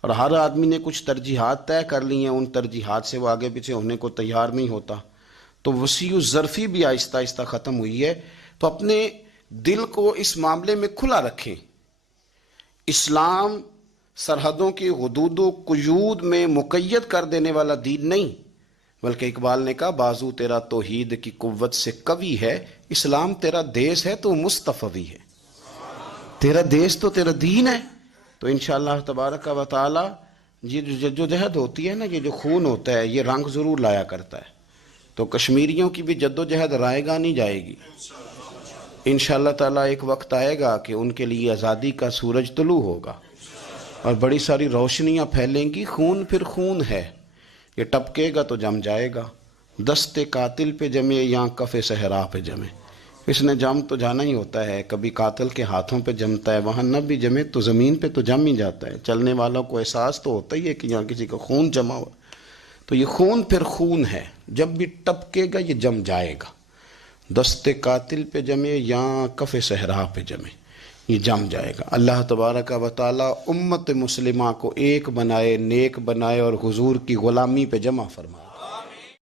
اور ہر آدمی نے کچھ ترجیحات طے کر لی ہیں، ان ترجیحات سے وہ آگے پیچھے ہونے کو تیار نہیں ہوتا، تو وسیع الظرفی بھی آہستہ آہستہ ختم ہوئی ہے۔ تو اپنے دل کو اس معاملے میں کھلا رکھیں۔ اسلام سرحدوں کی حدود و قیود میں مقید کر دینے والا دین نہیں، بلکہ اقبال نے کہا بازو تیرا توحید کی قوت سے قوی ہے، اسلام تیرا دیس ہے تو مصطفی ہے، تیرا دیس تو تیرا دین ہے۔ تو انشاءاللہ تبارک و تعالی یہ جو جدوجہد ہوتی ہے نا، یہ جو خون ہوتا ہے یہ رنگ ضرور لایا کرتا ہے، تو کشمیریوں کی بھی جدوجہد رائے گا نہیں جائے گی۔ انشاءاللہ تعالی ایک وقت آئے گا کہ ان کے لیے آزادی کا سورج طلوع ہوگا اور بڑی ساری روشنیاں پھیلیں گی۔ خون پھر خون ہے، یہ ٹپکے گا تو جم جائے گا، دست قاتل پہ جمے یا کف صحرا پہ جمے، اس نے جم تو جانا ہی ہوتا ہے، کبھی قاتل کے ہاتھوں پہ جمتا ہے، وہاں نہ بھی جمے تو زمین پہ تو جم ہی جاتا ہے۔ چلنے والوں کو احساس تو ہوتا ہی ہے کہ یہاں کسی کا خون جمع ہوا، تو یہ خون پھر خون ہے، جب بھی ٹپکے گا یہ جم جائے گا، دست قاتل پہ جمے یا کف صحرا پہ جمے، یہ جم جائے گا۔ اللہ تبارک و تعالی امت مسلمہ کو ایک بنائے، نیک بنائے اور حضور کی غلامی پہ جمع فرمائے۔